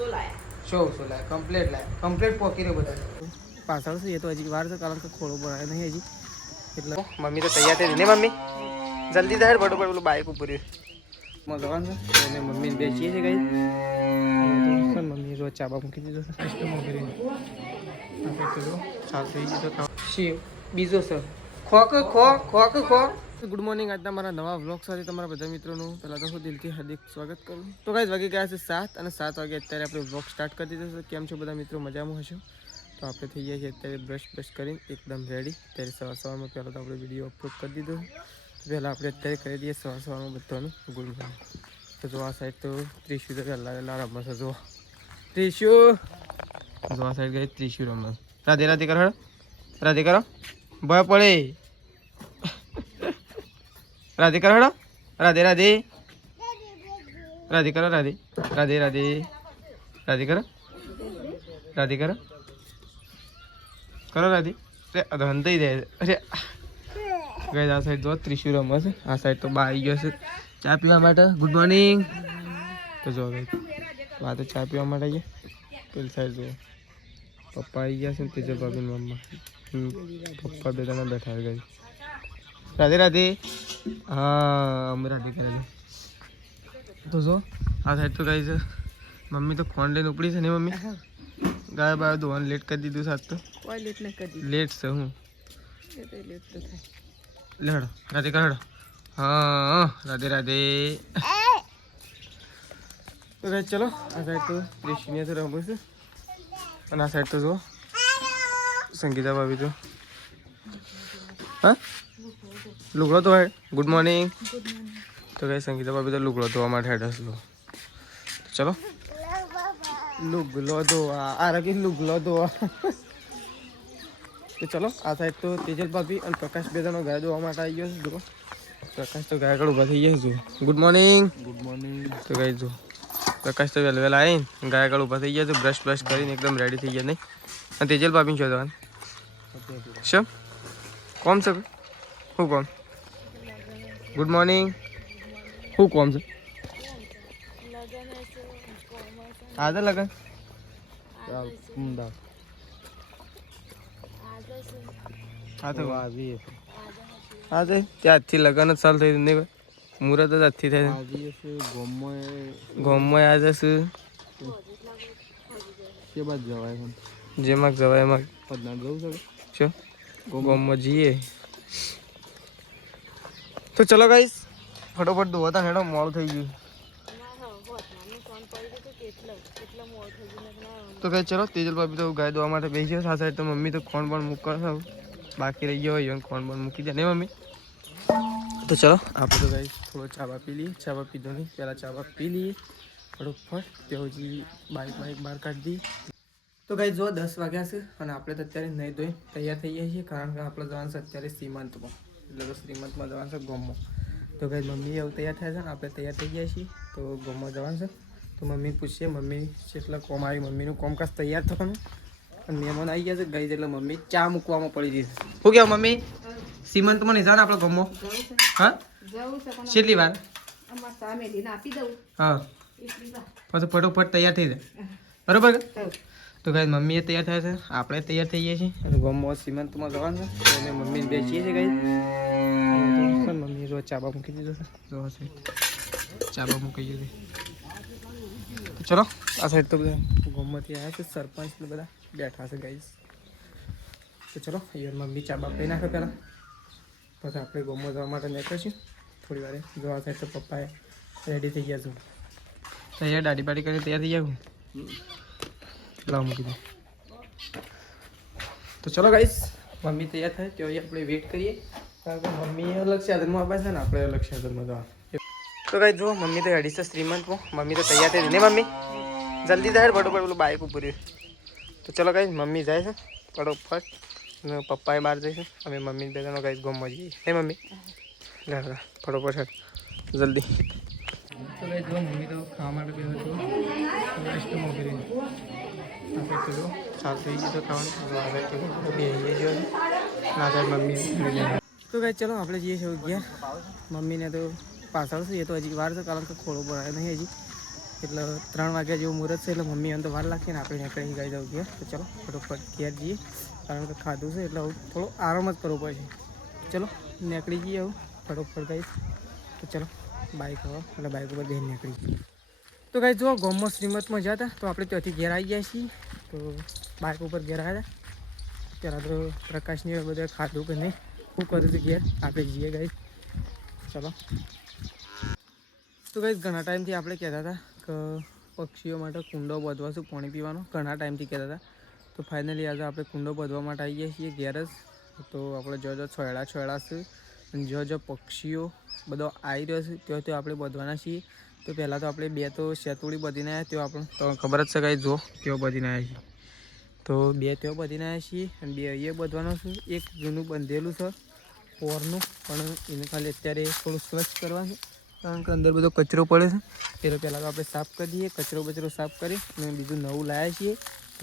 100 લાયા કમ્પ્લીટ પોકી રહ્યો બધા પાછળ છે એ તો હજી વાર છે કારણ કે ખોળો ભરાય નહીં હજી એટલે મમ્મી તો તૈયાર થઈ ને મમ્મી જલ્દી થાય બરોબર પેલું બાઇક ઉપર જવાનું છે અને મમ્મી બેસીએ છે કઈ મમ્મી રોજ ચાબા મૂકી દીધો છે સિસ્ટમ કરીને ચાલ થઈ ગયું તો શિવ બીજો સર ખોક ગુડ મોર્નિંગ આજના મારા નવા વ્લોગ સાથે તમારા બધા મિત્રોનું પહેલાં તો હું દિલથી હાર્દિક સ્વાગત કરું તો ગાઈસ વાગી ગયા છે 7 અને 7 વાગે અત્યારે આપણે વ્લોગ સ્ટાર્ટ કરી દીધો છે કેમ છો બધા મિત્રો મજામાં હશો તો આપણે થઈ ગયા છીએ અત્યારે બ્રશ કરીને એકદમ રેડી અત્યારે સવારમાં પહેલાં તો આપણે વિડીયો અપલોડ કરી દીધો પહેલાં આપણે અત્યારે કરી દઈએ સવારમાં બધાનું ગુડ મોર્નિંગ તો જો આ સાઈડ તો ત્રિશુ તો પહેલાં રમશે જો ત્રિશુ જો આ સાઈડ ગઈ ત્રિશુ રમશે રાધે કરો ભય પડે રાધે કરો રાધે કરો રાધે કરો રાધે અરે હંતાઈ જાય અરે ગઈ આ સાઈડ જો ત્રિશુ રમસ આ સાઈડ તો બા આવી ગયો છે ચા પીવા માટે ગુડ મોર્નિંગ તો જો ગઈ બા તો ચા પીવા માટે આવી ગયા પેલી સાઈડ જો પપ્પા આવી ગયા છે ને તેજલ ભાભી મમ્મા પપ્પા બે જણા બેઠા ગઈ રાધે હા અમે રાધે કરે તો જો આ સાઈડ તો ગઈ છે મમ્મી તો ફોન લઈને ઉપડી છે ને મમ્મી ગાય બાય ધોવાનું લેટ કરી દીધું સાત તો લેટ છે હું લેડો રાધે કરો હા રાધે તો ગાય ચલો આ સાઈડ તો દેશીને તો રમવું છે અને આ સાઈડ તો જો સંગીતા ભાભી તો હા લુગડો તો હોય ગુડ મોર્નિંગ તો કઈ સંગીતા ભાભી તો લુગડો ધોવા માટે હેડ હસલો ચલો લુગલો ધોવા આ રકી લુગલો ધોવા તો ચલો આ સાઈડ તો તેજલ ભાભી અને પ્રકાશ બે જણો ગાય ધોવા માટે આવી ગયો છે જો પ્રકાશ તો ગાય આગળ ઊભા થઈ ગયા છે ગુડ મોર્નિંગ તો કઈ જો પ્રકાશ તો વહેલા આવીને ગાય આગળ ઊભા થઈ ગયા છે બ્રશ કરીને એકદમ રેડી થઈ ગયા નહીં અને તેજલ ભાભી છો જવાનું શું કોમ છે શું કોમ ગુડ મોર્નિંગ શું કોમ છે આજે લગન આજે ત્યાંથી લગન જ ચાલુ થઈ નહીં મુહૂર્ત જ આજથી થાય ગોમમાં આજે છે જેમાં જવાય એમાં શું ગોમમાં જઈએ તો ચલો ગાઈસ ફટોફટ ધોતા હેડો મોડું થઈ ગયું તો કઈ ચલો તેજલ ભાભી તો ગાય ધોવા માટે બેસી ગયો આ સાઈડ તો મમ્મી તો ખોણ પણ મૂક કરો બાકી રહી ગયો હોય ખોણ પણ મૂકી દે નહીં મમ્મી તો ચલો આપણે તો ગાઈસ થોડો ચાબા પી લઈએ ચાબા પીધો નહીં પહેલાં ચાબા પી લઈએ ફટોફટ તે હજી બાઇક બહાર કાઢી દઈએ તો ગાઈસ જો 10 વાગ્યા છે અને આપણે તો અત્યારે નહીં ધોઈ તૈયાર થઈ ગયા છીએ કારણ કે આપણે જવાનું છે અત્યારે સીમંતમાં એટલે તો શ્રીમંતમાં જવાનું છે ગોમમાં તો ગાઈસ મમ્મી એવું તૈયાર થયા છે ને આપણે તૈયાર થઈ ગયા છીએ તો ગોમમાં જવાનું છે તો મમ્મી પૂછીએ મમ્મી કેટલા કોમ આવી મમ્મીનું કોમકાજ તૈયાર થવાનું અને મહેમાન આવી ગયા છે ગઈ એટલે મમ્મી ચા મૂકવામાં પડી જશે શું કહેવું મમ્મી સીમંતમાં નહીં જવાનું આપણે ગોમમાં હા કેટલી વાર હા પછી ફટોફટ તૈયાર થઈ જાય બરાબર તો ગાઈ મમ્મીએ તૈયાર થયા છે આપણે તૈયાર થઈ ગયા છીએ અને ગોમમાં સીમંતમાં જવાનું છે તો અમે મમ્મીને બેસીએ છીએ ગાઈ મમ્મી રોજ ચાબા મૂકી દીધો છે જો ચાબા મૂકી દીધી ચલો આ સાઈડ તો બધા ગોમમાંથી આવ્યા છે સરપંચ ને બધા બેઠા છે ગાઈસ તો ચલો અહીંયા મમ્મી ચાબા પી નાખે પહેલાં પછી આપણે ગોમમાં જવા માટે નીકળીશું થોડી વાર જો આ સાઈડ તો પપ્પાએ રેડી થઈ ગયા છું તો અહીંયા દાઢી બાડી કરીને તૈયાર થઈ ગયા લાવ મૂકી દો તો ચલો ગાઈસ મમ્મી તૈયાર થાય તો આપણે વેઇટ કરીએ કારણ કે મમ્મી અલગ સાધનમાં આવે છે ને આપણે અલગ સાધનમાં જવા તો ગાઈસ જો મમ્મી તો રેડી છે શ્રીમંતમાં મમ્મી તો તૈયાર થઈ ને મમ્મી જલ્દી થાય ફટોફટ પેલું બાઇક ઉપર તો ચલો ગાઈસ મમ્મી જાય છે ફટોફટ પપ્પાએ બહાર જઈશું અમે મમ્મી બે જણો ગાઈસ ગોમમાં જઈએ હે મમ્મી ફટોફટ જલ્દી તો ગાઈસ જો મમ્મી તો ખાવા માટે બેઠો છો રેસ્ટમાં કરીને ચાલ થઈ ગયું તો ખાવાનું મમ્મી તો ગાઈસ ચલો આપણે જઈએ છીએ ગયા મમ્મીને તો પાછળ છે એ તો હજી વાર છે કારણ કે ખોળો ભરાય નહીં હજી એટલે 3 વાગ્યા જેવું મુહૂર્ત છે એટલે મમ્મી એમ તો વાર લાગશે ને આપણે નીકળી ગઈ જવું ગયા. તો ચલો ફટોફટ ઘેર જઈએ કારણ કે ખાધું છે એટલે થોડો આરામ જ કરવો પડશે. ચલો નીકળી જઈએ હવે ફટોફટ ગઈ. તો ચલો બાઇક હવે એટલે બાઇક ઉપર બેન નીકળી જઈએ. તો ગાઈ જો ગામમાં શ્રીમતમાં જતા તો આપણે ત્યાંથી ઘેર આવી ગયા છીએ. તો બાઇક ઉપર ઘેર આવ્યા ત્યારે તો પ્રકાશની બધા ખાધું કે નહીં શું કર્યું હતું ઘેર આપણે જઈએ ગાઈ. ચલો તો ગાઈ ઘણા ટાઈમથી આપણે કહેતા હતા કે પક્ષીઓ માટે કુંડો બાંધવાશું પાણી પીવાનો ઘણા ટાઈમથી કહેતા હતા. તો ફાઇનલી આજે આપણે કુંડો બાંધવા માટે આવી ગયા છીએ ઘેર જ. તો આપણે જો છોયડા છે અને જો પક્ષીઓ બધો આવી રહ્યો છે ત્યાં ત્યાં આપણે બાંધવાના છીએ. તો પહેલાં તો આપણે 2 તો શેતુડી બધીને આવ્યા ત્યાં આપણે તો ખબર જ છે કાંઈ જો તેઓ બધીને આવ્યા છીએ. તો 2 તેઓ બધીને આવ્યા છીએ અને 2 અહીંયા બાંધવાનું છે. એક જૂનું બંધેલું છે પોરનું પણ એને ખાલી અત્યારે થોડું સ્વચ્છ કરવાનું કારણ કે અંદર બધો કચરો પડે છે. એટલે પહેલાં તો આપણે સાફ કરી દઈએ કચરો સાફ કરી અને બીજું નવું લાવ્યા છીએ.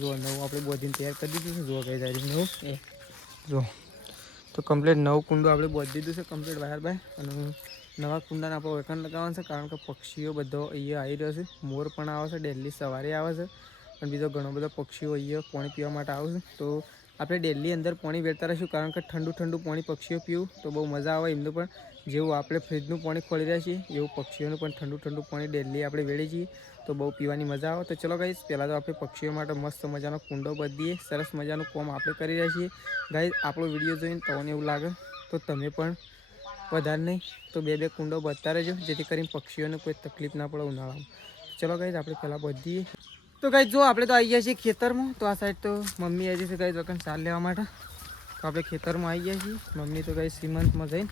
જો નવું આપણે બાંધીને તૈયાર કરી દીધું છે. જો કઈ તારીખ નવું એ જો તો કમ્પ્લીટ નવું કુંડો આપણે બાંધી દીધું છે કમ્પ્લીટ વાયર બાય. અને નવા કુંડાને આપણે વેકન લગાવવાનું છે કારણ કે પક્ષીઓ બધો અહીંયા આવી રહ્યો છે. મોર પણ આવે છે ડેલી સવારે આવે છે અને બીજો ઘણો બધો પક્ષીઓ અહીંયા પાણી પીવા માટે આવે છે. તો આપણે ડેલી અંદર પાણી વેરતા રહીશું કારણ કે ઠંડુ પાણી પક્ષીઓ પીવું તો બહુ મજા આવે એમનું પણ. જેવું આપણે ફ્રીજનું પાણી ખોલી રહ્યા છીએ એવું પક્ષીઓનું પણ ઠંડુ પાણી ડેલી આપણે વેળી છીએ તો બહુ પીવાની મજા આવે. તો ચલો ગાઈસ પહેલાં તો આપણે પક્ષીઓ માટે મસ્ત મજાનો કુંડો બાંધીએ. સરસ મજાનું કામ આપણે કરી રહ્યા છીએ ગાઈસ. આપણો વિડીયો જોઈને તમને એવું લાગે તો તમે પણ વધારે નહીં તો 2 કુંડો બાંધતા રહેજો જેથી કરીને પક્ષીઓને કોઈ તકલીફ ના પડે ઉનાળામાં. ચલો ગાઈસ આપણે પહેલાં બાંધીએ. તો ગાઈસ જો આપણે તો આવી ગયા છીએ ખેતરમાં. તો આ સાઈડ તો મમ્મી આવી જશે ગાઈસ વખત ચાલ લેવા માટે. તો આપણે ખેતરમાં આવી ગયા છીએ. મમ્મી તો ગાઈસ સીમંતમાં જઈને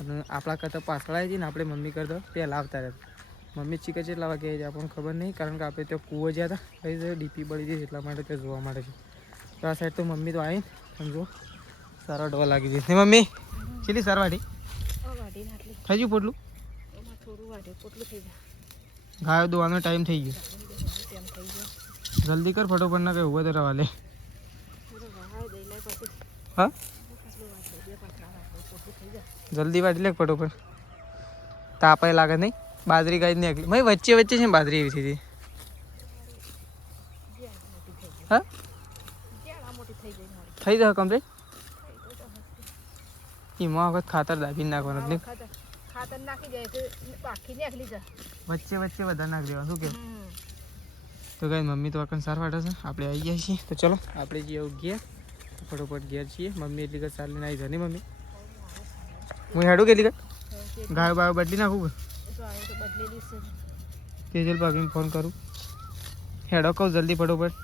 અને આપણા કરતાં પાછળ આવી જઈને આપણે મમ્મી કરતાં પહેલાં આવતા રહેતા. મમ્મી ચીકા કેટલા વાગે આવી જાય આપણને ખબર નહીં કારણ કે આપણે ત્યાં કૂવો ગયા હતા કઈ ડીપી બળી ગઈ એટલા માટે ત્યાં જોવા માટે છે. તો આ સાઈડ તો મમ્મી તો આવીને સમજો સારા ડવા લાગી ગઈ ને મમ્મી ચીલી સાર વાટી થઈ ગયું પોટલું ગાયો દોવાનો ટાઈમ થઈ ગયો. જલ્દી કર ફટોફટ ના કઈ ઉભો તો રવા લે. હા જલ્દી વાટી લે ફટોફટ તાપાય લાગે નહીં. બાજરી ગાઈ નીકળી ભાઈ વચ્ચે છે બાજરી એવી હતી. હા થઈ જાય કમ્પ્લીટ. એમાં વખત ખાતર દાબીને નાખવાનું નહીં વચ્ચે વધારે નાખી દેવાનું શું કે. તો કઈ મમ્મી તો અકન સાર વાટે છે આપણે આવી ગયા છીએ. તો ચલો આપણે જે ઘેર ફટોફટ ઘેર છીએ. મમ્મી એટલી કર ચાલીને આવી જાય ને મમ્મી હું હેડું કેટલી કર ગાયો બાયો બદલી નાખું તેજલ ભાભીને ફોન કરું હેડો કહું જલ્દી ફટોફટ.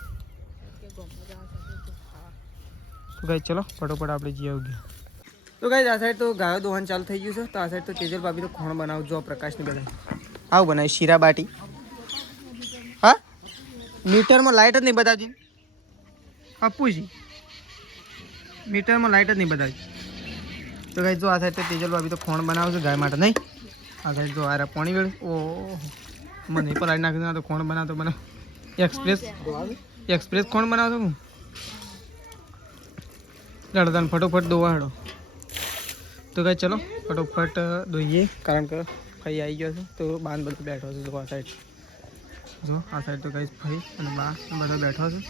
તો ગાઈ ચલો ફટોફટ આપણે જઈ આવીએ. તો ગાઈ આ સાઈડ તો ગાયો દોહન ચાલુ થઈ ગયું છે. તો આ સાઈડ તો તેજલ ભાભી તો ખોણ બનાવજો પ્રકાશની બધા આવું બનાવી શીરા બાટી. હા મીટરમાં લાઇટ જ નહીં બતાવજી અપ્પુજી મીટરમાં લાઇટ જ નહીં બતાવજી. તો ગાઈ જો આ સાઈડ તો તેજલ ભાભી તો ખોણ બનાવશે ગાય માટે નહીં. આ સાઈડ જો આ પાણી વેળ ઓહ મને પલાળી નાખી તો ખોણ બનાવતો મને એક્સપ્રેસ ખોણ બનાવતો હું લડતાને ફટોફટ દોવા હેડો. તો કાંઈ ચલો ફટોફટ દોઈએ કારણ કે ફઈ આવી ગયો છે તો બાન બધો બેઠો છે. જો આ સાઈડ તો કાંઈ ફઈ અને બા બધો બેઠો છે.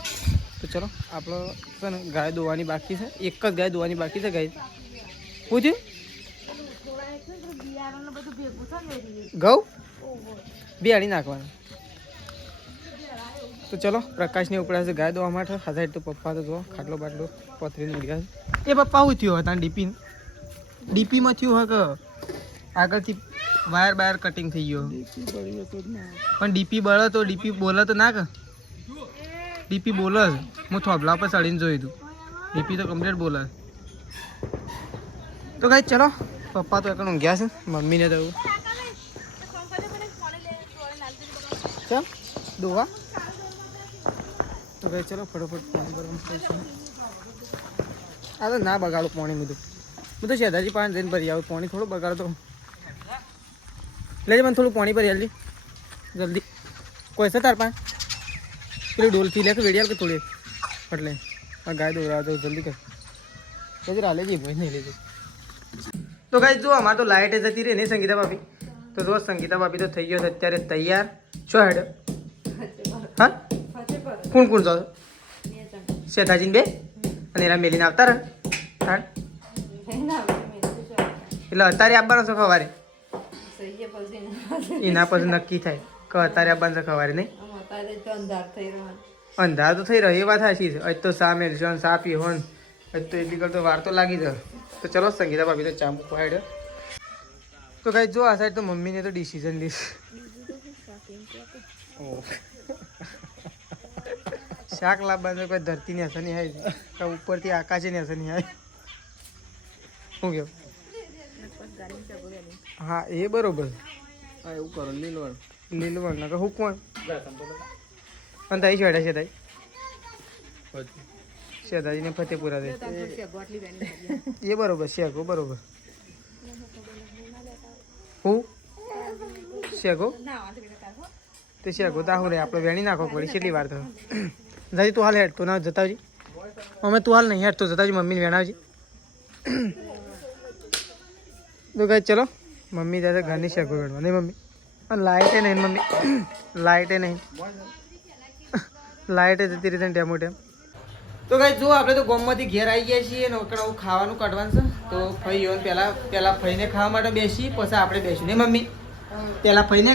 તો ચલો આપણો છે ને ગાય દોવાની બાકી છે. એક જ ગાય દોવાની બાકી છે ગાય પૂછ્યું ઘઉં બિયાળી નાખવાનું. તો ચલો પ્રકાશને ઉપડ્યા છે ગાય દોવા માટે. આ સાઈડ તો પપ્પા તો જો ખાટલો બાટલો પથરીને ઉડ્યા છે. એ પપ્પા શું થયું હતા ડીપીમાં થયું હોય કે આગળથી વાયર કટિંગ થઈ ગયો પણ ડીપી બળે તો ડીપી બોલે તો ના કે ડીપી બોલે હું થોભલા પર ચડીને જોયું હતું ડીપી તો કમ્પ્લીટ બોલે. તો કાંઈ ચલો પપ્પા તો એકણ ઊંઘ્યા છે મમ્મીને તો ચાલ દોવા. તો ભાઈ ચલો ફટોફટ પાણી ભરવાનું છે. આ તો ના બગાડો પાણી બધું હું તો શેદાજી પાણી જઈને ભરી આવું પાણી થોડું બગાડો તો લેજે મને થોડું પાણી ભરી આલી જલ્દી. કોઈ છે તાર પાસે પેલી ડોલથી લે કે વેડિયાલ કે થોડી એટલે આ ગાય દોરા તો જલ્દી કર તો જરા લેજે ભાઈ નહીં લેજે. તો ગાય જો અમારે તો લાઇટ જતી રહી નહીં સંગીતા ભાભી. તો જો સંગીતા ભાભી તો થઈ ગયો છે અત્યારે તૈયાર. શું હેડ હા કોણ કોણ જાવ શેઠાજીને બે અને એના મેલીને આવતા રહે હા એટલે અત્યારે આવવાનો છો સવારે એના પછી નક્કી થાય કે અત્યારે આવવાનું છે સવારે નહીં અંધાર તો થઈ રહ્યો એ વાત સાચી છે હજ તો સા મેળશો સા પીવો હજ તો એટલી કરતો વાર તો લાગી જાય તો ચલો સંગીતા ભાભી તો ચા મૂકવા હેડે તો કઈ જો આ સાઈડ તો મમ્મીને તો ડિસિઝન લીસ શાક લાવવાનું કોઈ ધરતીની અસર નહીં આવી કે ઉપરથી આકાશની અસર નહીં આવી શું કેવું હા એ બરોબર હા એવું કરો લીલવણ ના હું કોણ પણ તારી છેડા છે તાઈ શેદાજીને ફતેપુરા દે એ બરોબર શેગો બરોબર હું શેગો તો શેગો તાહું રે આપણે વેણી નાખો પડી કેટલી વાર થયો જાજી તું હાલ હેડ તું ના જતાવજી અમે તું હાલ નહીં હેડ તું જતાવજી મમ્મીને વેણાવજી તો કઈ ચલો મમ્મી જાય ઘરની શેગો વેણવા નહીં મમ્મી અને લાઇટે નહીં મમ્મી લાઇટે નહીં લાઇટે જતી રીતે ટેમો ટેમ તો કઈ જો આપણે તો ગોમમાંથી ઘેર આવી ગયા છીએ અને આવું ખાવાનું કાઢવાનું છે તો ફઈ યોન પહેલા ફઈને ખાવા માટે બેસી પછી આપણે બેસી ને મમ્મી પહેલા ફઈને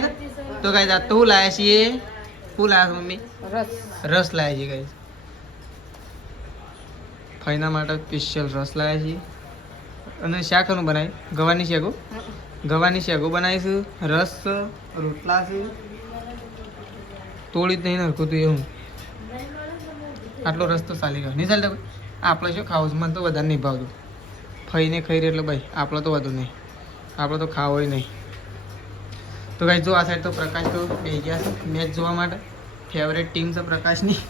તો કઈ તો હું લાયા છીએ શું લાયા મમ્મી રસ લાયા છીએ કઈ ફઈના માટે સ્પેશિયલ રસ લાયા છીએ અને શાકનું બનાવી ગવાની શેગો બનાવીશું રસ રોટલા છે તોડી જ નહીં નરખું તું એવું આટલો રસ તો ચાલી ગયો નહીં ચાલતા આપણે શું ખાવું મને તો વધારે નહીં ભાવતું ફઈને ખાઈ રહ્યો એટલે ભાઈ આપણે તો વધુ નહીં આપણે તો ખાવો નહીં તો કાંઈ જો આ સાઈડ તો પ્રકાશ તો બે ગયા છે મેચ જોવા માટે ફેવરેટ ટીમ છે પ્રકાશની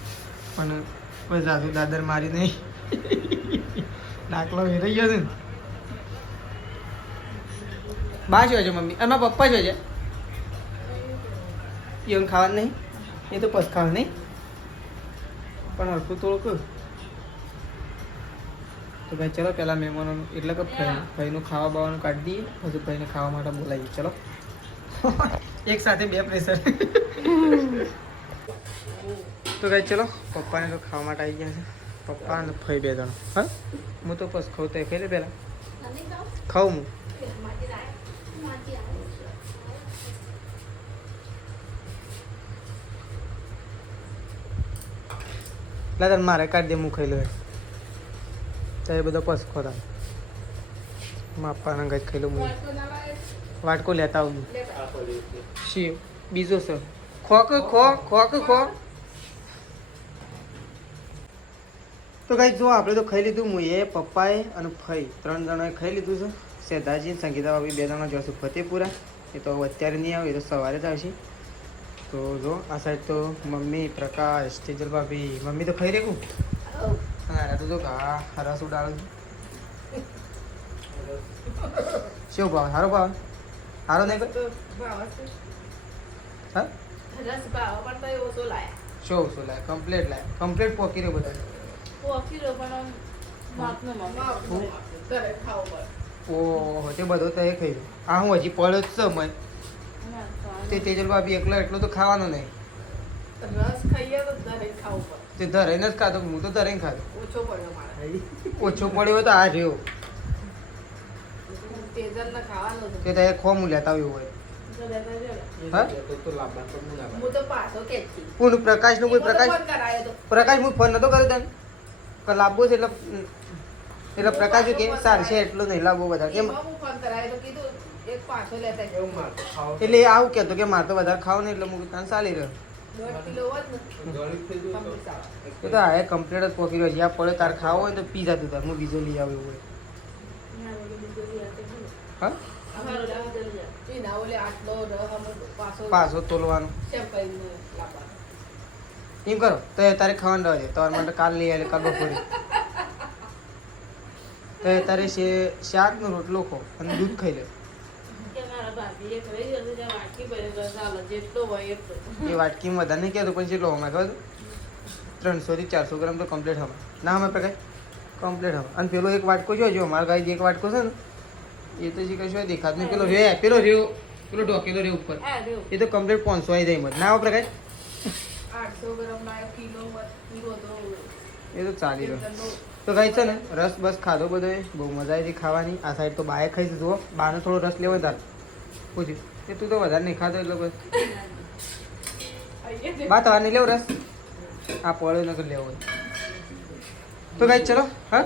પણ કોઈ જાદુ દાદર મારી નહીં દાખલો વેરાઈ ગયો છે ને બા શું છે મમ્મી અને મારા પપ્પા શું છે એવું ખાવાનું નહીં એ તો પસ ખાવાનું નહીં પણ હરખું થોડુંક તો ભાઈ ચલો પહેલાં મહેમાનોનું એટલે કે ભાઈનું ખાવા બાવાનું કાઢી દઈએ પછી ભાઈને ખાવા માટે બોલાવીએ ચલો એક સાથે બે પ્રેશર તો ભાઈ ચલો પપ્પાને તો ખાવા માટે આવી ગયા છે પપ્પા અને ભાઈ બે જણ હા હું તો બસ ખાઉં તો ખાઈ લે પહેલાં ખાઉં હું લાદર મારે કાઢી દે હું ખાઈ લે તો એ બધો પસ ખોરા માપાના ગજ ખાઈ લઉં હું વાટકો લેતા આવું શી બીજો સર ખોક ખો તો કઈ જો આપણે તો ખાઈ લીધું હું એ પપ્પાએ અને ફઈ 3 જણાએ ખાઈ લીધું છે સેધાજી સંગીતા ભાભી 2 જણા જોશું ફતેપુરા એ તો અત્યારે નહીં આવે એ તો સવારે જ આવશે તો જો આ સાઈડ તો મમ્મી પ્રકાશ તેજલ ભાભી મમ્મી તો ખાઈ રેકું હા તો જો હા રસ ઉડાડો શું ભાવ સારો ભાવ સારો નહીં હા રસ ભાવ પણ તો ઓછો લાયા શું ઓછો લાયા કમ્પ્લીટ પોકી રહ્યો બધા પોકી રહ્યો પણ માપનો ઓહો તે બધો તો એ ખાઈ આ હું હજી પડ્યો જ છે મેં તે તેજલ ભાભી એટલો તો ખાવાનો નહીં રસ ખાઈએ તો દરેક ખાવું પડે તે ધરાઈને જ ખાતો હું તો ધરાઈને ખાતો ઓછો પડ્યો હોય તો આ રહ્યો તેજલને ખાવાનો તે તો ખો હું લેતા આવ્યો હોય કોણ પ્રકાશ નું કોઈ પ્રકાશ હું ફોન નતો કર્યો તને કે લાવવો છે એટલે પ્રકાશ કે સારશે એટલો નહીં લાવવો બધા કેમ એટલે આવું કહેતો કે મારે તો વધારે ખાવ ને એટલે હું તને ચાલી રહ્યો તો હા કમ્પ્લીટ જ પોકી રહ્યો જ્યાં પડે તારે ખાવો હોય તો પી જતું તાર હું બીજો લઈ આવ્યો હોય હા પાછો તોલવાનો એમ કરો તો તારે ખાવાનું રહેવા દે તમારા માટે કાલ લઈ આવે કાલ બપોરે તો તારે શાકનો રોટલો ખો અને દૂધ ખાઈ લે એ વાટકીમાં વધારે નહીં કહેતો પણ કેટલો હમણાં ખબર 300 થી 400 ગ્રામ તો કમ્પ્લીટ હમણાં ના હમણાં પ્રકાશ કમ્પ્લીટ હમણાં અને પેલો એક વાટકો જો મારા ગાય એક વાટકો છે ને એ તો જે કશું દેખાત નહીં પેલો ઢોકેલો રે ઉપર એ તો કમ્પ્લીટ 500 આવી જાય મત ના આવો પ્રકાશ એ તો ચાલી રહ્યો. તો ગાઈ છે ને રસ બસ ખાધો બધો, બહુ મજા આવી ખાવાની. આ સાઈડ તો બાએ ખાઈ જુઓ, બાનો થોડો રસ લેવો તાર પૂછ્યું કે તું તો વધારે નહીં ખાતો એટલે બસ બા તમારે નહીં લેવો રસ, આ પડ્યો નકર લેવો હોય તો ગાઈ ચલો. હા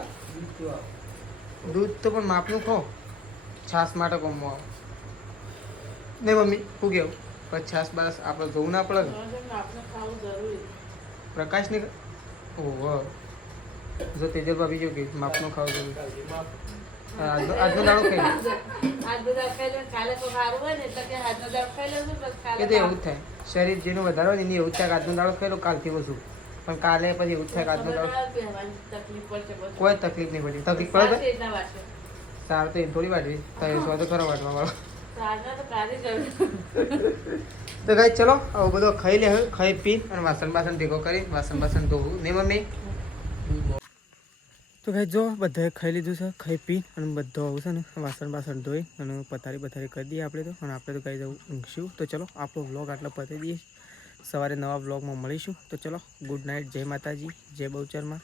દૂધ તો પણ માપનું ખો, છાસ માટે કોમો આવો નહીં મમ્મી શું કેવું? પછી છાસ બાસ આપણે જોવું ના પડે ને પ્રકાશ ની. ઓહો જો તેજલ ભાભી જો કે માપનું ખાવું જરૂર. આજનો દાડો ખાઈ એ તો એવું જ થાય, શરીર જેનું વધારે હોય ને એની એવું જ થાય કે આજનો દાડો ખાઈ લો કાલથી ઓછું, પણ કાલે પછી એવું જ થાય કે આજનો દાડો કોઈ તકલીફ નહીં પડી. તકલીફ પડે સારું તો એ થોડી વાટવી તો તો ખરો વાટવા વાળો. તો ગાઈ ચલો આવું બધો ખાઈ લે, ખાઈ પી અને વાસણ બાસણ ભેગો કરી વાસણ બાસણ ધોવું નહીં મમ્મી. તો ગાઈ જો બધાએ ખાઈ લીધું છે, ખાઈ પી અને બધો આવું છે ને વાસણ બાસણ ધોઈ અને પથારી કરી દઈએ આપણે તો. અને આપણે તો ગાઈ જવું ઊંઘશું. તો ચલો આપણો વ્લોગ આટલો પતાવી દઈએ, સવારે નવા વ્લોગમાં મળીશું. તો ચલો ગુડ નાઇટ, જય માતાજી, જય બહુચરમાં.